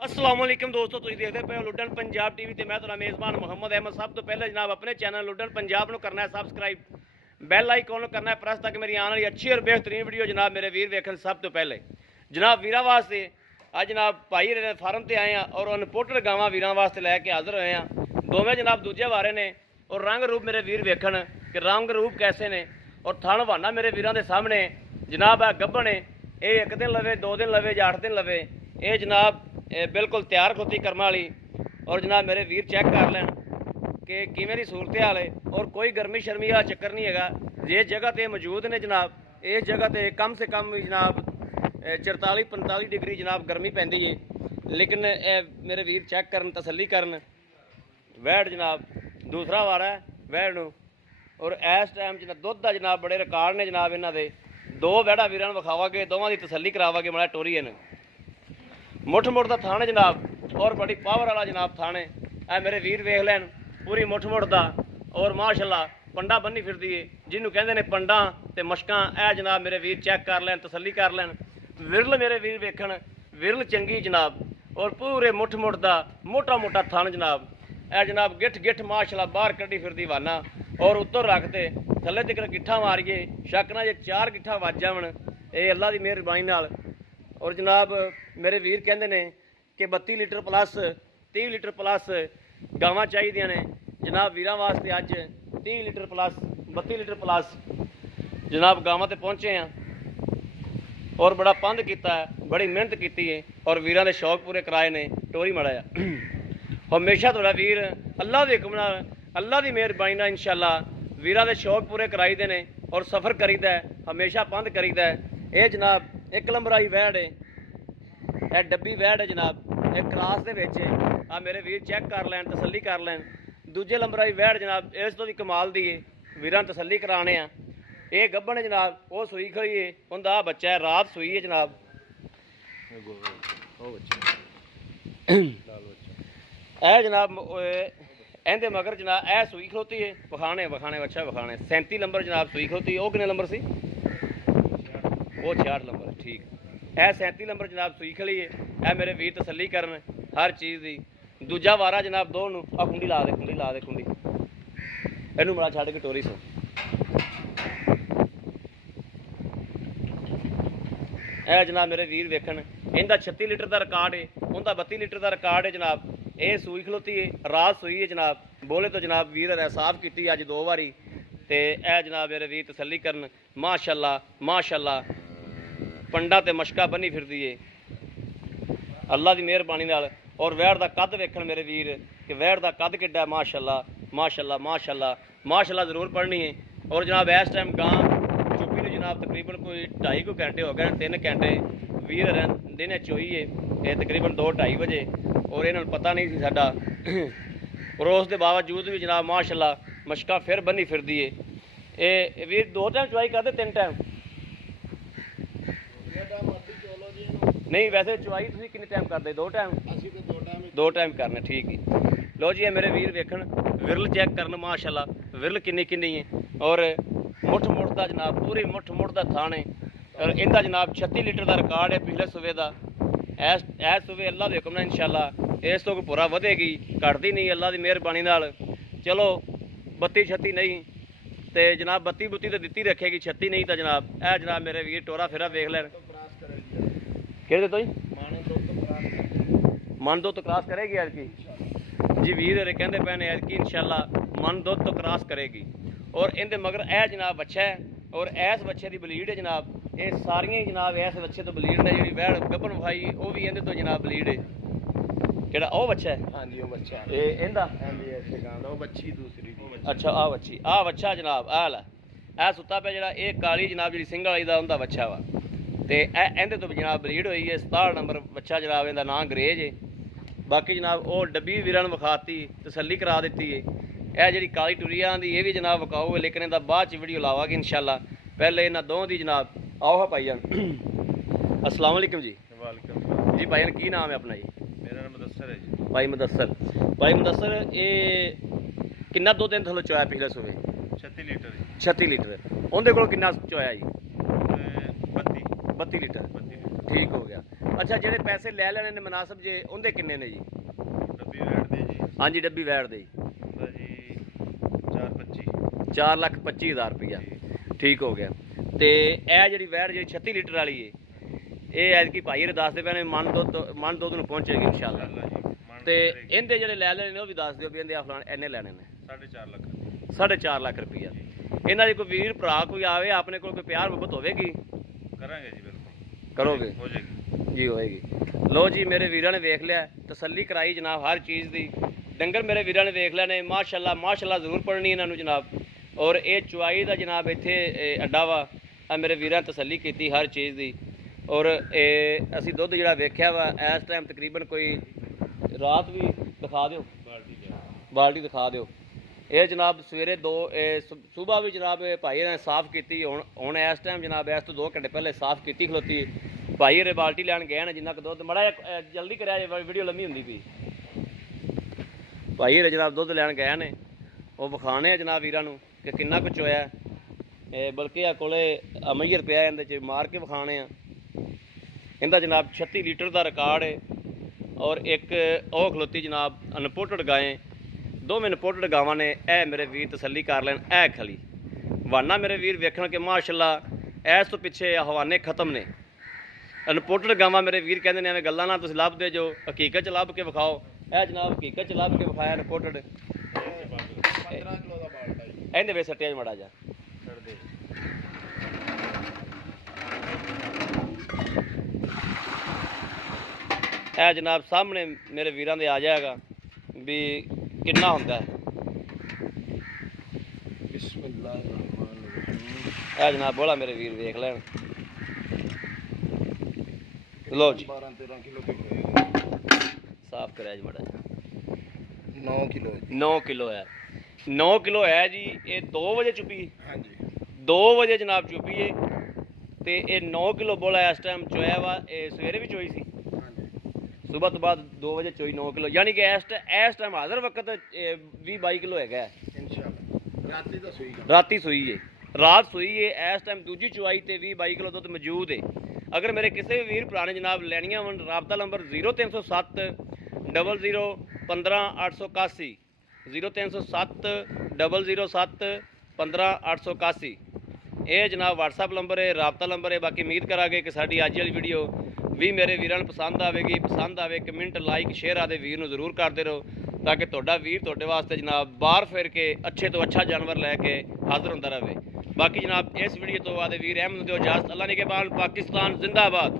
अस्सलाम वालेकुम दोस्तों, तुम देखते पे लुडन पंजाब टीवी ते मैं तुहाडा मेज़बान मुहम्मद अहमद। सब तो पहले जनाब अपने चैनल लुडन पंजाब को करना है सबसक्राइब, बैल आइकॉन करना है प्रेस, ताकि मेरी आने वाली अच्छी और बेहतरीन वीडियो जनाब मेरे वीर वेखन। सब तो पहले जनाब वीरां वास्ते अज जनाब भाई फार्म से आए हैं और अनपोर्टेड गावां वीरां वास्ते लैके हाज़र होए हैं। दोवें जनाब दूजे वारे ने और रंग रूप मेरे वीर वेखन कि रंग रूप कैसे ने और थण बहाना मेरे वीरां दे सामने जनाब है गब्बन ने। ये एक दिन लवे, 2 दिन लवे या 8 दिन लवे, ये जनाब बिल्कुल तैयार खोती कर्म वाली। और जनाब मेरे वीर चैक कर लैन कि किवें दी सूरत हाल है और कोई गर्मी शर्मी का चक्कर नहीं है। जिस जगह पर मौजूद ने जनाब, इस जगह पर कम से कम जनाब 44-45 डिग्री जनाब गर्मी पैंदी है। लेकिन मेरे वीर चैक करन, तसल्ली करन। वैड़ जनाब दूसरा वारा है वैड़ नूं और इस टाइम जनाब दुध का जनाब बड़े रिकॉर्ड ने जनाब। इन्हों के 2 वैड़ा वीरां नूं विखावांगे, दोवां दी तसल्ली करावांगे माड़ा टोरीए ने। मुठ मुठ का थान है जनाब और बड़ी पावर वाला जनाब थान है। ए मेरे वीर वेख लैन पूरी मुठ मुठ का और माशाअल्लाह पंडा बन्नी फिरदी है जिन्होंने कहते हैं पंडा ते मशकां। ए जनाब मेरे वीर चैक कर लैन, तसल्ली कर लैन। विरल मेरे वीर वेखन, विरल चंगी जनाब और पूरे मुठ मुठ का मोटा मोटा थान जनाब। ए जनाब गिठ गिठ माशाअल्लाह बाहर कड्डी फिरदी वाना और उत्तर रखते थले तक गिट्ठा मारिए शक ना जे 4 गिट्ठा वज जावन, ये अल्लाह की मेहरबानी नाल। और जनाब मेरे वीर कहते हैं कि 32 लीटर प्लस 30 लीटर प्लस गावां चाहिए ने जनाब। वीरां वास्ते अज 30 लीटर प्लस 32 लीटर प्लस जनाब गावां ते पहुँचे हैं और बड़ा पंध किया है, बड़ी मेहनत की है और वीरां दे शौक पूरे कराए ने। टोरी माड़ा जा हमेशा थोड़ा वीर अल्लाह के हुक्म नाल, अल्लाह की मेहरबानी नाल इंशाअल्लाह वीरां दे शौक पूरे कराईदे ने और सफ़र करीदा है, हमेशा पंध करीदा है। ये जनाब 1 नंबर आई वैड़ है, यह डब्बी वैड़ है जनाब, एक क्लास दे विच है। आ मेरे वीर चैक कर लैन, तसल्ली कर लैन। दूजे नंबर आई वैड़ जनाब इस तो भी कमाल दी है, वीरां तसल्ली कराने आ। ये गब्बन है जनाब, वो सूई खड़ी है, उनका आ बच्चा है, रात सूई है जनाब। ए जनाब एंदे मगर जनाब ए सूई खलोती है, वखाने वखाने अच्छा वखाने 37 नंबर जनाब सूई खलोती है। वो कितने नंबर सी? वो 66 नंबर, ठीक है। 37 नंबर जनाब सूई खड़ी है। ए मेरे वीर तसल्ली करन हर चीज़ की। दूजा वारा जनाब दो नूं आ कुंडी ला दे, कुंडी ला दे, कुंडी इनू बड़ा छड़ के टोरी सो। ए जनाब मेरे वीर वेखन इनका 36 लीटर का रिकॉर्ड है, उनका 32 लीटर का रिकॉर्ड है जनाब। ये सूई खलोती है, रात सूई है जनाब। बोले तो जनाब वीर साफ की अज 2 बारी ते ए जनाब मेरे वीर तसल्ली करन। माशाअल्लाह माशाअल्लाह पंडा ते मशका बनी फिरदी है अल्लाह की मेहरबानी नाल। और वैड़ का कद वेखन मेरे वीर कि वैड़ का कद किड्डा है। माशाअल्लाह माशाअल्लाह माशाअल्लाह माशाअल्लाह जरूर पढ़नी है। और जनाब इस टाइम गां चुप्पी ने जनाब तकरीबन कोई 2.5 घंटे हो गए, 3 घंटे वीर दिन चोई है ये तकरीबन 2-2:30 बजे और इन्होंने पता नहीं सी साडा। और उस दे बावजूद भी जनाब माशाअल्लाह मशका फिर बनी फिरदी है। ये वीर 2 टाइम चुवाई करते, 3 टाइम नहीं? वैसे चुवाई तुसीं कितने टाइम करते? 2 टाइम? 2 टाइम करने, ठीक है। लो जी मेरे वीर वेखन विरल चैक करन माशाअल्लाह विरल किन्नी किन्नी है और मुठ मुठ का जनाब पूरी मुठ मुठ का थान है। और इनका जनाब 36 लीटर का रिकॉर्ड है पिछले सूबे का। इस सूबे अल्लाह के हुक्म नाल इंशाअल्लाह इस तो पूरा वधेगी, घटती नहीं अल्लाह की मेहरबानी नाल। चलो 32-36 नहीं तो जनाब 32-32 तो दिती रखेगी, 36 नहीं तो जनाब ए जनाब मेरे वीर टोरा फेरा वेख लैन। कि तो मन 2 तो क्रॉस करेगी एतकी जी। वीर कहते पे ने एतकी इंशाअल्लाह मन 2 तो क्रॉस करेगी। और इनके मगर ए जनाब बच्चा है और इस बच्चे की बलीड है जनाब। ये सारियां जनाब इस बच्चे तो बलीड ने। जी वैड़ गब्बन विखाई वो भी इहदे तो जनाब बलीड है। किहड़ा ओ बच्चा है? हाँ जी वो बच्चा है इहदा। वो बच्ची दूसरी। अच्छा आ बच्ची, आ बच्चा जनाब आ ला ए सुता पे जरा ये काली जनाब जी सिंगल वाली दा उनदा बच्चा वा ते इहदे तो जनाब बलीड हुई है। 67 नंबर बच्चा जनाब, इहदा नाम अंग्रेज है। बाकी जनाब वो डब्बी वीरां नूं विखाती, तसल्ली करा दी है। यह जी काली टुरिया आँदी ये भी जनाब विकाऊ है, लेकिन इहदा बाद च वीडियो लावांगे इंशाअल्लाह। पहले इन्हां दोवां दी जनाब आओ भाई जान। अस्सलाम वालेकुम जी। वालेकुम जी भाई की नाम है अपना जी? मेरा नाम मुदस्सर है जी। भाई मुदस्सर, भाई मुदस्सर ये कितना दुध दिन थल्लों चोया पिछले सूबे? 36 लीटर जी। 36 लीटर। उनके कोल कितना चोया जी? 32 32 लीटर, 32 लीटर। ठीक हो गया। ਅੱਛਾ, ਜਿਹੜੇ ਪੈਸੇ ਲੈ ਲੈਣੇ ਨੇ ਮੁਨਾਸਬ ਜੇ ਉਹਦੇ ਕਿੰਨੇ ਨੇ ਜੀ? ਡੱਬੀ ਵੈਟ ਦੇ ਜੀ ਹਾਂਜੀ, ਡੱਬੀ ਵੈਟ ਦੇ ਜੀ ਉਹਦਾ ਜੀ 425 4,25,000 ਰੁਪਇਆ। ਠੀਕ ਹੋ ਗਿਆ। ਤੇ ਇਹ ਜਿਹੜੀ ਵੈਟ ਜਿਹੜੀ 36 ਲੀਟਰ ਵਾਲੀ ਏ, ਇਹ ਐਤਕੀ ਭਾਈ ਇਹ ਦੱਸਦੇ ਪਏ ਨੇ ਮਨ ਦੁੱਧ ਨੂੰ ਪਹੁੰਚੇਗੀ ਇਨਸ਼ਾਅੱਲਾ। ਮਨ ਤੇ ਇਹਦੇ ਜਿਹੜੇ ਲੈ ਲੈਣੇ ਨੇ ਉਹ ਵੀ ਦੱਸ ਦਿਓ ਵੀ ਇਹਦੇ ਆ ਫਲਾਣ ਇੰਨੇ ਲੈਣੇ ਨੇ। 4.5 ਲੱਖ 4.5 ਲੱਖ ਰੁਪਇਆ। ਇਹਨਾਂ ਦੀ ਕੋਈ ਵੀਰ ਭਰਾ ਕੋਈ ਆਵੇ ਆਪਣੇ ਕੋਲ, ਕੋਈ ਪਿਆਰ ਮੁਹੱਬਤ ਹੋਵੇਗੀ? ਕਰਾਂਗੇ ਜੀ, ਬਿਲਕੁਲ ਕਰੋਗੇ ਹੋ ਜਾਏਗੀ ਜੀ, ਹੋਏਗੀ। ਲੋ ਜੀ, ਮੇਰੇ ਵੀਰਾਂ ਨੇ ਵੇਖ ਲਿਆ, ਤਸੱਲੀ ਕਰਾਈ ਜਨਾਬ ਹਰ ਚੀਜ਼ ਦੀ। ਡੰਗਰ ਮੇਰੇ ਵੀਰਾਂ ਨੇ ਵੇਖ ਲਿਆ ਨੇ, ਮਾਸ਼ਾਅੱਲਾ ਮਾਸ਼ਾਅੱਲਾ ਜ਼ਰੂਰ ਪੜਨੀ ਇਹਨਾਂ ਨੂੰ ਜਨਾਬ। ਔਰ ਇਹ ਚੁਆਈ ਦਾ ਜਨਾਬ ਇੱਥੇ ਅੱਡਾ ਵਾ, ਆ ਮੇਰੇ ਵੀਰਾਂ ਨੇ ਤਸੱਲੀ ਕੀਤੀ ਹਰ ਚੀਜ਼ ਦੀ। ਔਰ ਇਹ ਅਸੀਂ ਦੁੱਧ ਜਿਹੜਾ ਵੇਖਿਆ ਵਾ ਇਸ ਟਾਈਮ ਤਕਰੀਬਨ ਕੋਈ ਰਾਤ ਵੀ ਦਿਖਾ ਦਿਓ, ਬਾਲਟੀ ਦਿਖਾ ਦਿਓ। ਇਹ ਜਨਾਬ ਸਵੇਰੇ ਸੁਬਾਹ ਵੀ ਜਨਾਬ ਭਾਈ ਨੇ ਸਾਫ਼ ਕੀਤੀ। ਹੁਣ ਇਸ ਟਾਈਮ ਜਨਾਬ ਇਸ ਤੋਂ 2 ਘੰਟੇ ਪਹਿਲੇ ਸਾਫ਼ ਕੀਤੀ ਖਲੋਤੀ। ਭਾਈ ਇਹ ਬਾਲਟੀ ਲੈਣ ਗਏ ਨੇ, ਜਿੰਨਾ ਕੁ ਦੁੱਧ ਮੜਾ ਜਲਦੀ ਕਰਿਆ ਜੇ, ਵੀਡੀਓ ਲੰਮੀ ਹੁੰਦੀ ਪਈ। ਭਾਈ ਇਹ ਜਨਾਬ ਦੁੱਧ ਲੈਣ ਗਏ ਨੇ, ਉਹ ਵਿਖਾਣੇ ਆ ਜਨਾਬ ਵੀਰਾਂ ਨੂੰ ਕਿ ਕਿੰਨਾ ਕੁ ਚੋਇਆ। ਬਲਕਿ ਆ ਕੋਲੇ ਅਮਈਰ ਪਿਆ, ਇਹਦੇ 'ਚ ਮਾਰ ਕੇ ਵਿਖਾਣੇ ਆ। ਇਹਦਾ ਜਨਾਬ 36 ਲੀਟਰ ਦਾ ਰਿਕਾਰਡ ਹੈ। ਔਰ ਇੱਕ ਉਹ ਖਲੋਤੀ ਜਨਾਬ ਅਨਪੋਟਡ ਗਾਏਂ, ਦੋਵੇਂ ਅਨਪੋਟਡ ਗਾਵਾਂ ਨੇ। ਇਹ ਮੇਰੇ ਵੀਰ ਤਸੱਲੀ ਕਰ ਲੈਣ। ਇਹ ਖਲੀ ਵਾਨਾ ਮੇਰੇ ਵੀਰ ਵੇਖਣ ਕਿ ਮਾਸ਼ਾਅੱਲਾ ਇਸ ਤੋਂ ਪਿੱਛੇ ਹਵਾਨੇ ਖਤਮ ਨੇ। ਅਨਪੋਟਡ ਗਾਵਾਂ ਮੇਰੇ ਵੀਰ ਕਹਿੰਦੇ ਨੇ ਐਵੇਂ ਗੱਲਾਂ ਨਾਲ ਤੁਸੀਂ ਲੱਭਦੇ ਜੋ, ਹਕੀਕਤ 'ਚ ਲੱਭ ਕੇ ਵਿਖਾਓ। ਇਹ ਜਨਾਬ ਹਕੀਕਤ 'ਚ ਲੱਭ ਕੇ ਵਿਖਾਇਆ ਅਨਪੋਟਡ। 15 ਕਿਲੋ ਦਾ ਬਾਲਟਾ ਜੀ। ਇਹਦੇ ਵਿੱਚ ਸੱਟਿਆ ਮਾੜਾ ਜਾ ਛੱਡ ਦੇ। ਇਹ ਜਨਾਬ ਸਾਹਮਣੇ ਮੇਰੇ ਵੀਰਾਂ ਦੇ ਆ ਜਾਏਗਾ ਵੀ ਕਿੰਨਾ ਹੁੰਦਾ ਹੈ। ਇਹ ਜਨਾਬ ਬੋਲਾ ਮੇਰੇ ਵੀਰ ਵੇਖ ਲੈਣ। ਲੋ ਜੀ 12-13 ਕਿਲੋ ਤੇ ਹੋਏਗਾ। ਸਾਫ਼ ਕਰਿਆ ਜੀ ਮਾੜਾ ਜਿਹਾ। 9 ਕਿਲੋ 9 ਕਿਲੋ ਹੈ। 9 ਕਿਲੋ ਹੈ ਜੀ। ਇਹ 2 ਵਜੇ ਚੁੱਪੀ, ਹਾਂਜੀ 2 ਵਜੇ ਜਨਾਬ ਚੁੱਪੀ ਏ। ਤੇ ਇਹ 9 ਕਿਲੋ ਬੋਲਾ ਇਸ ਟਾਈਮ ਚੋਇਆ ਵਾ। ਇਹ ਸਵੇਰੇ ਵੀ ਚੋਈ ਸੀ, ਸੁਬਹ ਤੋਂ ਬਾਅਦ 2 ਵਜੇ ਚੋਈ 9 ਕਿਲੋ, ਯਾਨੀ ਕਿ ਇਸ ਟਾਈਮ ਹਾਜ਼ਰ ਵਕਤ 20-22 ਕਿਲੋ ਹੈਗਾ। ਇਨਸ਼ਾਅੱਲਾ ਰਾਤੀ ਤਾਂ ਸੂਈ ਰਾਤੀ ਸੂਈ ਏ, ਰਾਤ ਸੂਈ ਏ। ਇਸ ਟਾਈਮ ਦੂਜੀ ਚੁਆਈ ਤੇ 20-22 ਕਿਲੋ ਦੁੱਧ ਮੌਜੂਦ ਏ। ਅਗਰ ਮੇਰੇ ਕਿਸੇ ਵੀ ਵੀਰ ਭਰਾ ਨੇ ਜਨਾਬ ਲੈਣੀਆਂ ਹੋਣ, ਰਾਬਤਾ ਨੰਬਰ 0307 00 15 881 0307 007 15 881। ਇਹ ਜਨਾਬ WhatsApp ਨੰਬਰ ਹੈ, ਰਾਬਤਾ ਨੰਬਰ ਹੈ। ਬਾਕੀ ਉਮੀਦ ਕਰਾਂਗੇ ਕਿ ਸਾਡੀ ਅੱਜ ਵਾਲੀ ਵੀਡੀਓ ਵੀ ਮੇਰੇ ਵੀਰਾਂ ਨੂੰ ਪਸੰਦ ਆਵੇਗੀ। ਪਸੰਦ ਆਵੇ ਕਮੈਂਟ ਲਾਈਕ ਸ਼ੇਅਰ ਆਦੇ ਵੀਰ ਨੂੰ ਜ਼ਰੂਰ ਕਰਦੇ ਰਹੋ, ਤਾਂ ਕਿ ਤੁਹਾਡਾ ਵੀਰ ਤੁਹਾਡੇ ਵਾਸਤੇ ਜਨਾਬ ਬਾਹਰ ਫਿਰ ਕੇ ਅੱਛੇ ਤੋਂ ਅੱਛਾ ਜਾਨਵਰ ਲੈ ਕੇ ਹਾਜ਼ਰ ਹੁੰਦਾ ਰਹੇ। ਬਾਕੀ ਜਨਾਬ ਇਸ ਵੀਡੀਓ ਤੋਂ ਬਾਅਦ ਵੀਰ ਅਹਿਮਦ ਦਿਓ ਇਜਾਜ਼ਤ। ਅੱਲਾ ਨਿਗਹਿਬਾਨ, ਪਾਕਿਸਤਾਨ ਜ਼ਿੰਦਾਬਾਦ।